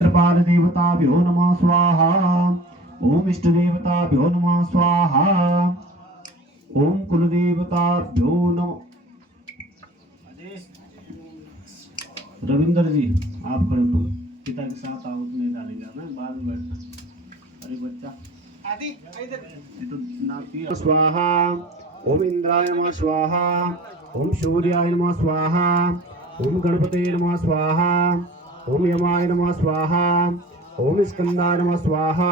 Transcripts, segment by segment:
देवताभ्यो नमः स्वाहा। ओम इष्ट देवताभ्यो नमः स्वाहा। ओम कुलदेवताभ्यो नमः। रविंद्र जी आप खड़े हो, पिता के साथ आओ, नहीं डालेंगे ना, बाद में बैठना। अरे बच्चा आदि इधर स्वाहा। ओम इंद्राय नमः स्वाहा। ओम सूर्याय नमः स्वाहा। ओम गणपते नमः स्वाहा। ओम यमाय नमः स्वाहा। ओम स्कंदाय नमः स्वाहा।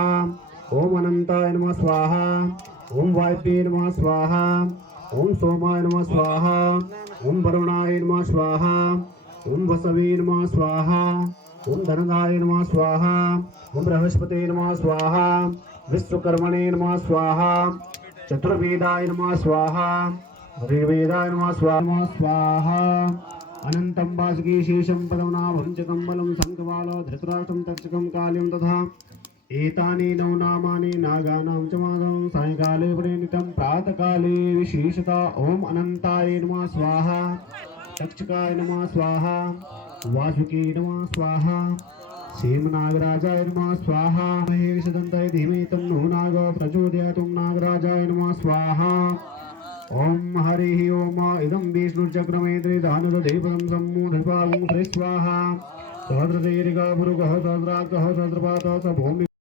ओम अनंताय नमः स्वाहा। ओम वायव्ये नमः स्वाहा। ओम सोमाय नमः स्वाहा। ओम वरुणाय नमः स्वाहा। ओम वसवे नमः स्वाहा। ओम धनदाय नमः स्वाहा। ओम बृहस्पते नमः स्वाहा। विश्वकर्मणे नमः स्वाहा। चतुर्वेदाय नमः स्वाहा। ऋग्वेदाय नमः स्वाहा। अनंतं वासुकी शेषं पदमनाभं च कम्बलं शङ्खवालं धृतराष्ट्रं तक्षकं काल्यं तथा एतानि नौ नामानि नागानां च माधवं सायंकाले परिणीतं प्रातःकाले विशेषतः ओम अनंताय नमः स्वाहा। तक्षकाय नमः स्वाहा। वासुकी नमः स्वाहा। श्रीमनागराजाय नमः स्वाहा। महेशदन्ताय धीमहि तन्नो नागः प्रचोदयात्। ओम नागराजाय नमः स्वाहा। ओम हरिः ओम इदं विष्णुचक्रमेत्रे दानवदेवं सम्मूढपावं स्वाहा। सहस्रदेरिका भुरुगः सहस्राक्षः सहस्रपातः स भूमि